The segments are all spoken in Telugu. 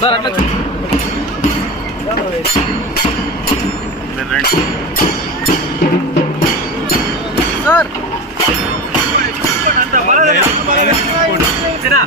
సార్ అట్లా చూ- సార్ తినా,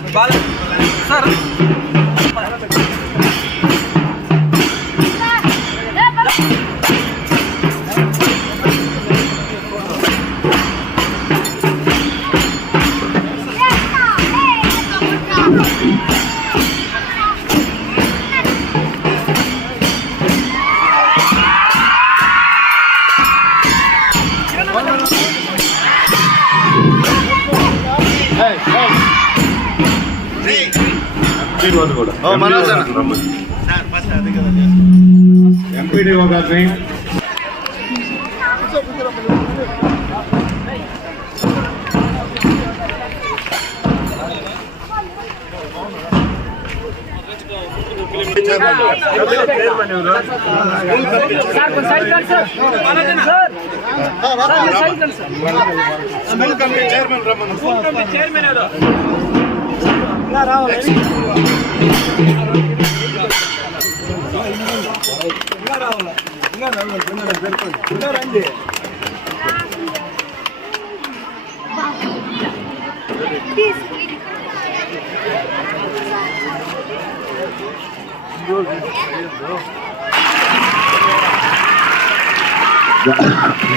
బాల- సార్ ఎంపీడీఓ గారిని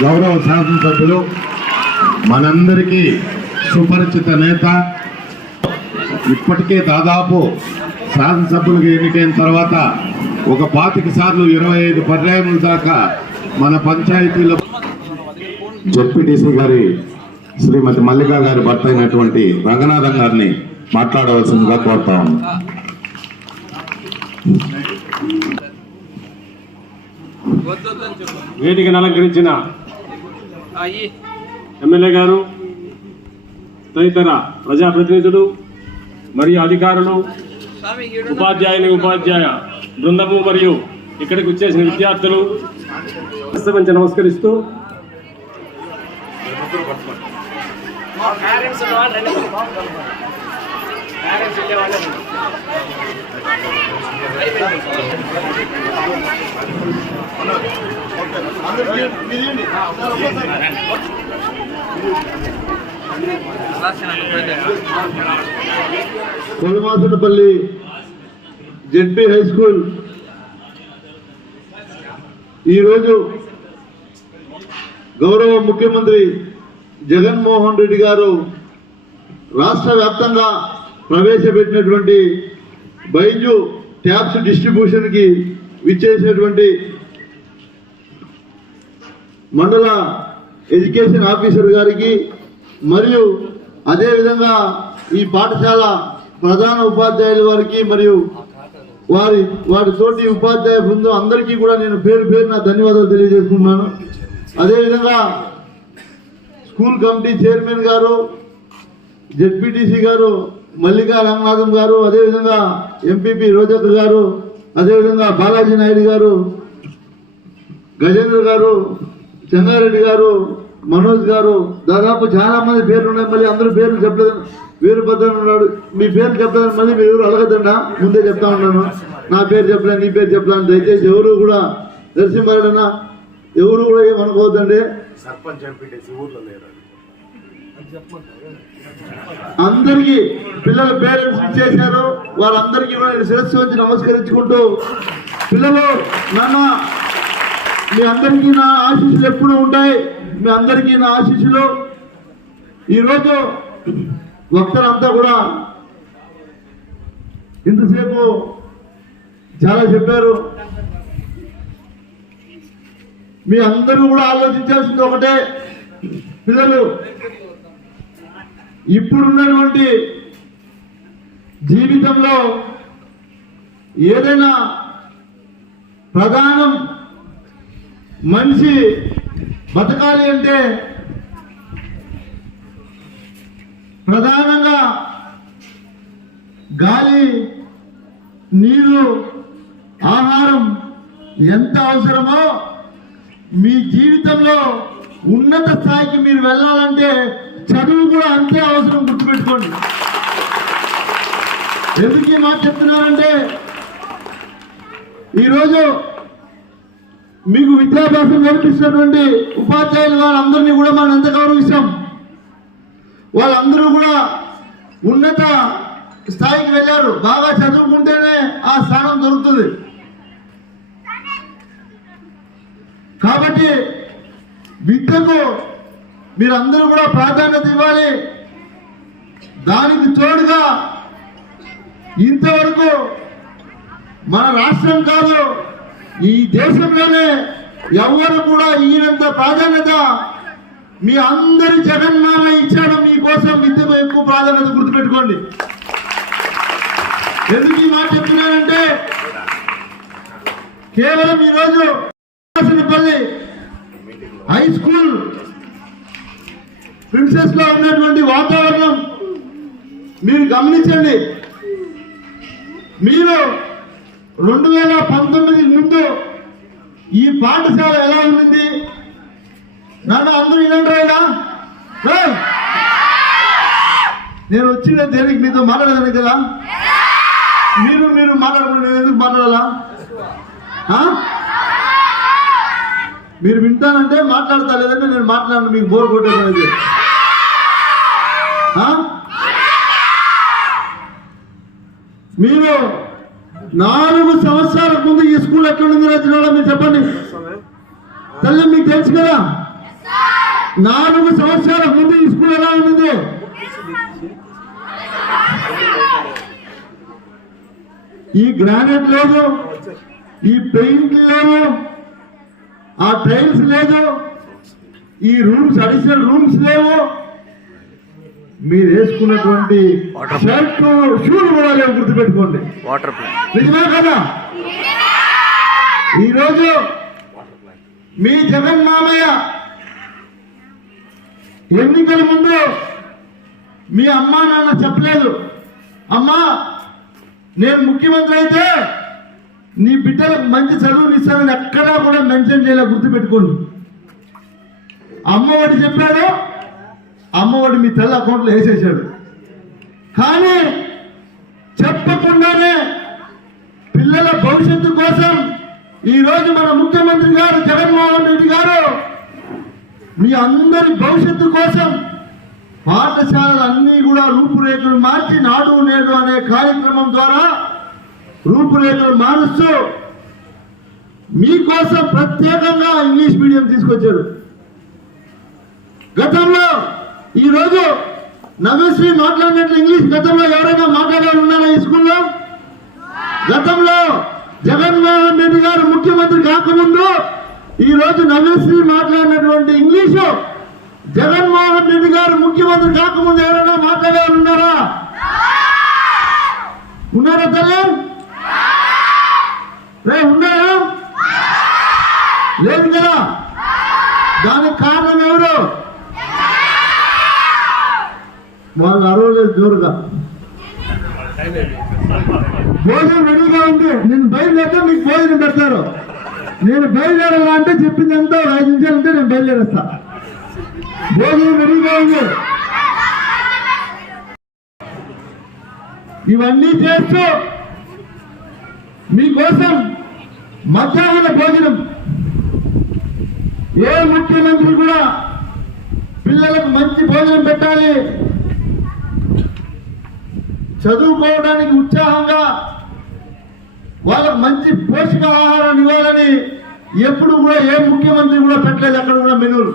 గౌరవ శాసనసభ్యులు మనందరికీ సుపరిచిత నేత ఇప్పటికే దాదాపు శాసనసభ్యులుగా ఎన్నికైన తర్వాత ఒక పాతిక సార్లు ఇరవై ఐదు పర్యాయముల దాకా మన పంచాయతీలో జెడ్పీటీసీ గారి శ్రీమతి మల్లికా గారి భర్త అయినటువంటి రంగనాథం గారిని మాట్లాడవలసిందిగా కోరుతా ఉన్నాం. వేదికను అలంకరించిన ఎమ్మెల్యే గారు తదితర ప్రజాప్రతినిధులు మరియు అధికారులు ఉపాధ్యాయుని ఉపాధ్యాయ బృందము మరియు ఇక్కడికి వచ్చేసిన విద్యార్థులు నమస్కరించి నమస్కరిస్తూ parents Kolamasanapalli ZP high school. ఈరోజు గౌరవ ముఖ్యమంత్రి జగన్మోహన్ రెడ్డి గారు రాష్ట్ర వ్యాప్తంగా ప్రవేశపెట్టినటువంటి బైజు ట్యాబ్స్ డిస్ట్రిబ్యూషన్కి విచ్చేసినటువంటి మండల ఎడ్యుకేషన్ ఆఫీసర్ గారికి మరియు అదేవిధంగా ఈ పాఠశాల ప్రధాన ఉపాధ్యాయుల వారికి మరియు వారి వారి తోటి ఉపాధ్యాయ బృందం అందరికీ కూడా నేను పేరు పేరు ధన్యవాదాలు తెలియజేస్తున్నాను అదేవిధంగా స్కూల్ కమిటీ చైర్మన్ గారు జెడ్పీటీసీ గారు మల్లికా రంగనాథం గారు అదేవిధంగా ఎంపీపీ రోజక్క గారు అదేవిధంగా బాలాజీ నాయుడు గారు గజేంద్ర గారు చెంగారెడ్డి గారు మనోజ్ గారు దాదాపు చాలా మంది పేర్లు ఉన్నాయి మళ్ళీ అందరూ పేర్లు చెప్పలేదు. వీరభద్రన్ ఉన్నాడు. మీ పేరు చెప్పలేదు మళ్ళీ మీరు ఎవరు అడగదండా ముందే చెప్తా ఉన్నాను. నా పేరు చెప్పలేను నీ పేరు చెప్పలేను దయచేసి ఎవరు కూడా నరసింహారెడ్డి ఎవరు కూడా ఏమనుకోవద్దండి అందరికీ పిల్లల పేరెంట్స్ ఇచ్చేశారు. వారందరికీ కూడా నేను శిరస్సు వచ్చి నమస్కరించుకుంటూ పిల్లలు నాన్న మీ అందరికీ నా ఆశీస్సులు ఎప్పుడూ ఉంటాయి. మీ అందరికీ నా ఆశీస్సులు. ఈరోజు వక్తలంతా కూడా ఇంతసేపు చాలా చెప్పారు. మీ అందరూ కూడా ఆలోచించాల్సింది ఒకటే. పిల్లలు ఇప్పుడున్నటువంటి జీవితంలో ఏదైనా ప్రధానం మనిషి బతకాలి అంటే ప్రధానంగా గాలి నీరు ఆహారం ఎంత అవసరమో మీ జీవితంలో ఉన్నత స్థాయికి మీరు వెళ్ళాలంటే చదువు కూడా అంతే అవసరం గుర్తుపెట్టుకోండి. ఎందుకు ఈ మాట ఈరోజు మీకు విద్యాభ్యాసం నేర్పిస్తున్నటువంటి ఉపాధ్యాయులు వాళ్ళందరినీ కూడా మనం ఎంత గౌరవిస్తాం? వాళ్ళందరూ కూడా ఉన్నత స్థాయికి వెళ్ళారు. బాగా చదువుకుంటేనే ఆ స్థానం దొరుకుతుంది. కాబట్టి విద్యకు మీరందరూ కూడా ప్రాధాన్యత ఇవ్వాలి. దానికి తోడుగా ఇంతవరకు మన రాష్ట్రం కాదు ఈ దేశంలోనే ఎవరు కూడా ఈయనంత ప్రాధాన్యత మీ అందరి జగన్మామ ఇచ్చాడు మీకోసం విద్యకు ఎక్కువ ప్రాధాన్యత గుర్తుపెట్టుకోండి. ఎందుకు ఈ మాట చెప్తున్నానంటే కేవలం ఈరోజు పల్లి హై స్కూల్ ప్రిన్సెస్లో ఉన్నటువంటి వాతావరణం మీరు గమనించండి. మీరు రెండు వేల పంతొమ్మిది ముందు ఈ పాఠశాల ఎలా ఉంది నన్ను అందరూ వినంటారా నేను వచ్చిన దేనికి? మీతో మాట్లాడదాను కదా? మీరు మీరు మాట్లాడకుండా నేను ఎందుకు మాట్లాడాలా? మీరు వింటానంటే మాట్లాడతా లేదంటే నేను మాట్లాడను మీకు బోర్ కొట్టేది మీరు నాలుగు సంవత్సరాల ముందు ఈ స్కూల్ ఎట్లుంది రచన మీరు చెప్పండి. తల్లి మీకు తెలుసు కదా? నాలుగు సంవత్సరాల ముందు ఈ స్కూల్ ఎలా ఉంది ఈ గ్రానైట్ లేదు ఈ పెయింట్ లేదు ఆ టైల్స్ లేదు ఈ రూమ్స్ అడిషనల్ రూమ్స్ లేవు. మీరు వేసుకున్నటువంటి షర్ట్ షూలు కూడా లేవు గుర్తుపెట్టుకోండి. వాటర్ ప్లాంట్ నిజమే కదా? ఈరోజు మీ జగన్ మామయ్య ఎన్నికల ముందు మీ అమ్మా నాన్న చెప్పలేదు. అమ్మా నేను ముఖ్యమంత్రి అయితే నీ బిడ్డలకు మంచి చదువులు ఇస్తానని ఎక్కడా కూడా మెన్షన్ చేయలే గుర్తుపెట్టుకోండి. అమ్మఒడి చెప్పాడు అమ్మఒడి మీ తెల్ల అకౌంట్లో వేసేసాడు. కానీ చెప్పకుండానే పిల్లల భవిష్యత్తు కోసం ఈరోజు మన ముఖ్యమంత్రి గారు జగన్మోహన్ రెడ్డి గారు మీ అందరి భవిష్యత్తు కోసం పాఠశాలలన్నీ కూడా రూపురేఖలు మార్చి నాడు నేడు అనే కార్యక్రమం ద్వారా రూపురేఖలు మారుస్తూ మీకోసం ప్రత్యేకంగా ఇంగ్లీష్ మీడియం తీసుకొచ్చాడు. గతంలో ఈ రోజు నవ్యశ్రీ మాట్లాడినట్లు ఇంగ్లీష్ గతంలో ఎవరైనా మాట్లాడాలి ఉన్నారా ఈ స్కూల్లో? గతంలో జగన్మోహన్ రెడ్డి గారు ముఖ్యమంత్రి కాకముందు ఈ రోజు నవ్యశ్రీ మాట్లాడినటువంటి ఇంగ్లీషు జగన్మోహన్ రెడ్డి గారు ముఖ్యమంత్రి కాకముందు ఎవరైనా మాట్లాడాలి ఉన్నారా? ఉన్నారా తల్లి? రే ఉన్నారా? లేదు కదా? దానికి కారణం ఎవరు? వాళ్ళు అరవలేదు జోరుగా. భోజనం రెడీగా ఉంది. నేను బయలుదేరితే మీకు భోజనం పెడతారు. నేను బయలుదేరాలా అంటే చెప్పింది ఎంత ఐదు నిమిషాలంటే నేను బయలుదేరేస్తా. భోజనం రెడీగా ఉంది. ఇవన్నీ చేస్తూ మీకోసం మధ్యాహ్న భోజనం. ఏ ముఖ్యమంత్రి కూడా పిల్లలకు మంచి భోజనం పెట్టాలి. చదువుకోవడానికి ఉత్సాహంగా వాళ్ళకు మంచి పోషకాహారం ఇవ్వాలని ఎప్పుడు కూడా ఏ ముఖ్యమంత్రి కూడా పెట్టలేదు అక్కడ కూడా మెనూలు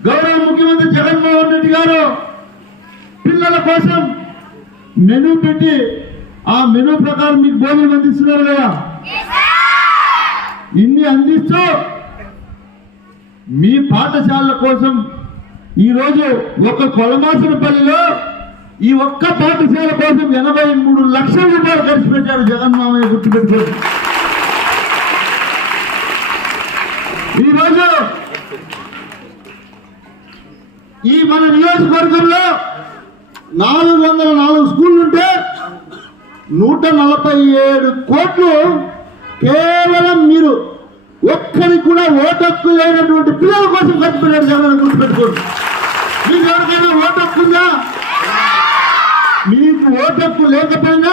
గౌరవ ముఖ్యమంత్రి జగన్మోహన్ రెడ్డి గారు పిల్లల కోసం మెనూ పెట్టి ఆ మెనూ ప్రకారం మీకు భోజనం అందిస్తున్నారు కదా? ఇన్ని అందిస్తూ మీ పాఠశాలల కోసం ఈరోజు ఒక కొలమాసనపల్లిలో ఈ ఒక్క పాఠశాల కోసం ఎనభై మూడు లక్షల రూపాయలు ఖర్చు పెట్టాడు జగన్మామయ్య గుర్తుపెట్టుకోండి ఈరోజు ఈ మన నియోజకవర్గంలో నాలుగు వందల నాలుగు స్కూళ్ళు ఉంటే నూట నలభై ఏడు కోట్లు కేవలం మీరు ఒక్కరికి కూడా ఓటక్కు లేనటువంటి పిల్లల కోసం ఖర్చు పెట్టారు జగన్ గుర్తుపెట్టుకోండి. మీకు ఎవరికైనా ఓటక్కుందా? మీకు ఓటప్పు లేకపోయినా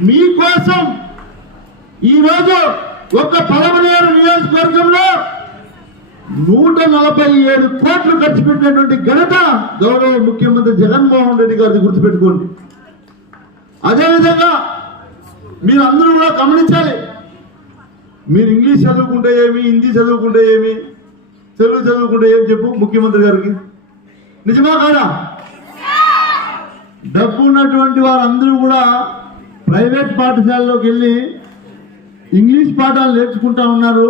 మీకోసం ఈరోజు ఒక పదమనేరు నియోజకవర్గంలో నూట నలభై ఏడు కోట్లు ఖర్చు పెట్టినటువంటి ఘనత గౌరవ ముఖ్యమంత్రి జగన్మోహన్ రెడ్డి గారిది గుర్తుపెట్టుకోండి. అదేవిధంగా మీరు అందరూ కూడా గమనించాలి. మీరు ఇంగ్లీష్ చదువుకుంటే ఏమి హిందీ చదువుకుంటే ఏమి తెలుగు చదువుకుంటే ఏమి చెప్పు ముఖ్యమంత్రి గారికి. నిజమా కాదా? డబ్బు ఉన్నటువంటి వారందరూ కూడా ప్రైవేట్ పాఠశాలలోకి వెళ్ళి ఇంగ్లీష్ పాఠాలు నేర్చుకుంటా ఉన్నారు.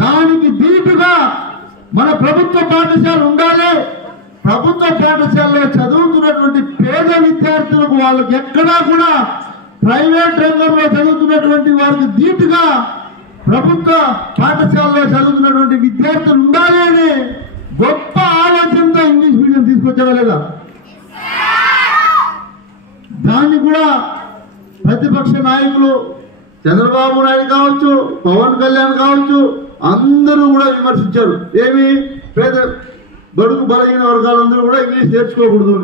దానికి దీటుగా మన ప్రభుత్వ పాఠశాల ఉండాలి. ప్రభుత్వ పాఠశాలలో చదువుతున్నటువంటి పేద విద్యార్థులకు వాళ్ళకి ఎక్కడా కూడా ప్రైవేట్ రంగంలో చదువుతున్నటువంటి వారికి దీటుగా ప్రభుత్వ పాఠశాలలో చదువుతున్నటువంటి విద్యార్థులు ఉండాలి అని గొప్ప ఆలోచనతో ఇంగ్లీష్ మీడియం తీసుకొచ్చారా లేదా? దాన్ని కూడా ప్రతిపక్ష నాయకులు చంద్రబాబు నాయుడు కావచ్చు పవన్ కళ్యాణ్ కావచ్చు అందరూ కూడా విమర్శించారు. ఏమి? పేద బడుగు బలహీన వర్గాలందరూ కూడా ఇంగ్లీష్ నేర్చుకోకూడదు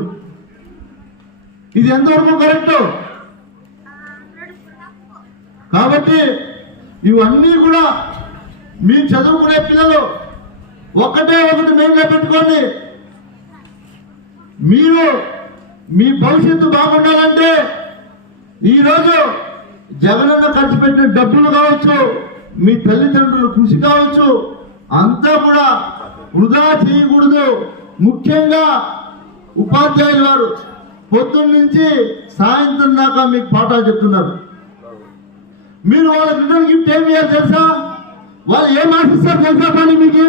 ఇది ఎంతవరకు కరెక్ట్? కాబట్టి ఇవన్నీ కూడా మీ చదువుకునే పిల్లలు ఒక్కటే ఒకటి మెయిన్గా పెట్టుకోండి. మీరు మీ భవిష్యత్తు బాగుండాలంటే ఈరోజు జగనన్న ఖర్చు పెట్టిన డబ్బులు కావచ్చు మీ తల్లిదండ్రుల కృషి కావచ్చు అంతా కూడా వృధా చేయకూడదు. ముఖ్యంగా ఉపాధ్యాయులు వారు పొద్దున్న నుంచి సాయంత్రం దాకా మీకు పాఠాలు చెప్తున్నారు. మీరు వాళ్ళకి రిటర్న్ గిఫ్ట్ ఏం చేయాలి తెలుసా? వాళ్ళు ఏం ఆశిస్తారు తెలుసా పని మీకు?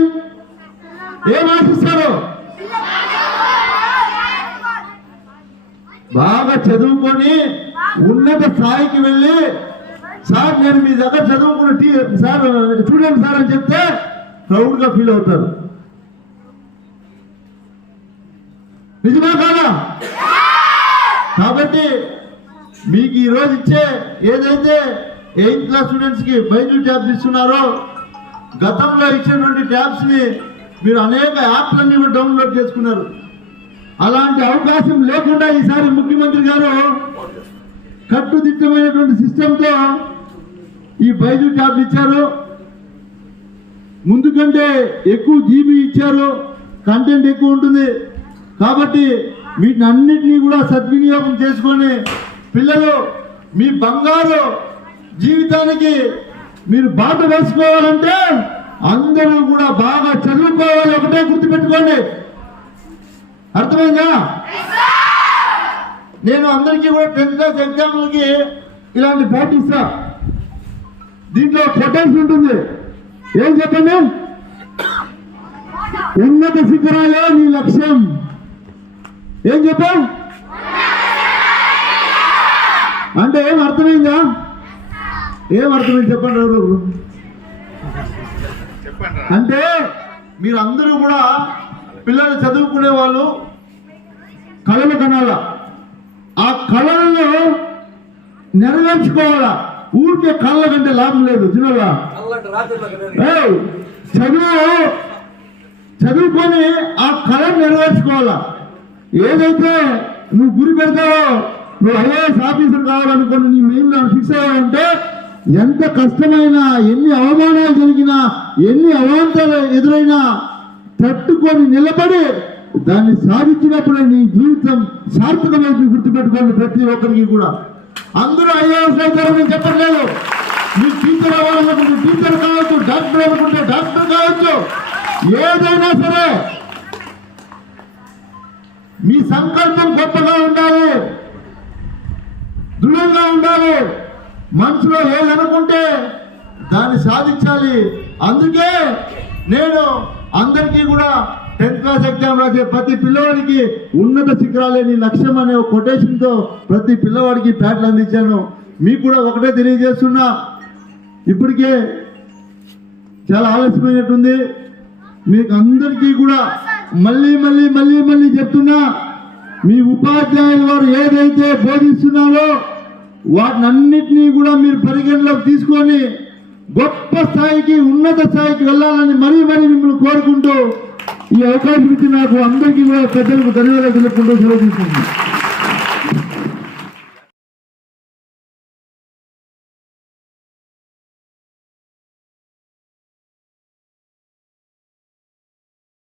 ఏం ఆశిస్తారు? బాగా చదువుకొని ఉన్నత స్థాయికి వెళ్ళి సార్ నేను మీ దగ్గర చదువుకున్న టీ సార్ స్టూడెంట్ సార్ అని చెప్తే ప్రౌడ్గా ఫీల్ అవుతారు. నిజమా కాదా? కాబట్టి మీకు ఈ రోజు ఇచ్చే ఏదైతే ఎయిత్ క్లాస్ స్టూడెంట్స్కి బైజు ట్యాబ్స్ ఇస్తున్నారో గతంలో ఇచ్చినటువంటి ట్యాబ్స్ని మీరు అనేక యాప్లన్నీ కూడా డౌన్లోడ్ చేసుకున్నారు. అలాంటి అవకాశం లేకుండా ఈసారి ముఖ్యమంత్రి గారు కట్టుదిట్టమైనటువంటి సిస్టంతో ఈ బైజు జాబ్ ఇచ్చారు. ముందు కంటే ఎక్కువ జీబీ ఇచ్చారు. కంటెంట్ ఎక్కువ ఉంటుంది. కాబట్టి వీటిని అన్నిటినీ కూడా సద్వినియోగం చేసుకొని పిల్లలు మీ బంగారు జీవితానికి మీరు బాట వేసుకోవాలంటే అందరూ కూడా బాగా చదువుకోవాలి. ఒకటే గుర్తుపెట్టుకోండి. అర్థమైందా? నేను అందరికీ కూడా టెన్త్ క్లాస్ ఎగ్జామ్లకి ఇలాంటి పోటీ ఇస్తా. దీంట్లో పొటెన్స్ ఉంటుంది. ఏం చెప్పండి? ఉన్నత శిఖరాలే నీ లక్ష్యం. ఏం చెప్పావు? అంటే ఏం అర్థమైందా? ఏం అర్థమైంది చెప్పండి ఎవరు? అంటే మీరు అందరూ కూడా పిల్లలు చదువుకునే వాళ్ళు కళలు కనాల? ఆ కళలను నెరవేర్చుకోవాలా? ఊరికే కళ్ళ కంటే లాభం లేదు ఏయ్, చదువు చదువుకొని ఆ కళను నెరవేర్చుకోవాలా? ఏదైతే నువ్వు గురి పెడతావో నువ్వు ఐఏఎస్ ఆఫీసర్ కావాలనుకుని నీ మెయిన్ ఫిక్స్ అయ్యావంటే ఎంత కష్టమైనా ఎన్ని అవమానాలు జరిగినా ఎన్ని అవాంతరాలు ఎదురైనా తట్టుకొని నిలబడి దాన్ని సాధించినప్పుడే నీ జీవితం సార్థకమైంది గుర్తుపెట్టుకోండి ప్రతి ఒక్కరికి కూడా. అందరూ ఐఏఎస్ అవుతారని నేను చెప్పట్లేదు. మీ టీచర్ అవ్వాలనుకుంటే టీచర్ కావచ్చు డాక్టర్ అనుకుంటే డాక్టర్ కావచ్చు. ఏదైనా సరే మీ సంకల్పం గొప్పగా ఉండాలి. దృఢంగా ఉండాలి. మనసులో ఏదనుకుంటే దాన్ని సాధించాలి. అందుకే నేను అందరికీ కూడా టెన్త్ క్లాస్ ఎగ్జామ్ రాసే ప్రతి పిల్లవాడికి ఉన్నత శిఖరాలే నీ లక్ష్యం అనే ఒక ప్రతి పిల్లవాడికి ప్యాట్లు అందించాను. మీకు కూడా ఒకటే తెలియజేస్తున్నా. ఇప్పటికే చాలా ఆలస్యమైనట్టుంది. మీకు అందరికీ కూడా మళ్ళీ మళ్ళీ మళ్ళీ మళ్ళీ చెప్తున్నా మీ ఉపాధ్యాయులు వారు ఏదైతే బోధిస్తున్నారో వాటినన్నిటినీ కూడా మీరు పరిగణలోకి తీసుకొని గొప్ప స్థాయికి ఉన్నత స్థాయికి వెళ్ళాలని మరీ మరీ మిమ్మల్ని కోరుకుంటూ ఈ అవకాశం ఇచ్చి నాకు అందరికీ కూడా పెద్దలకు ధన్యవాదాలు తెలుపుకుంటూ సెలవు తీసుకుంటున్నాను.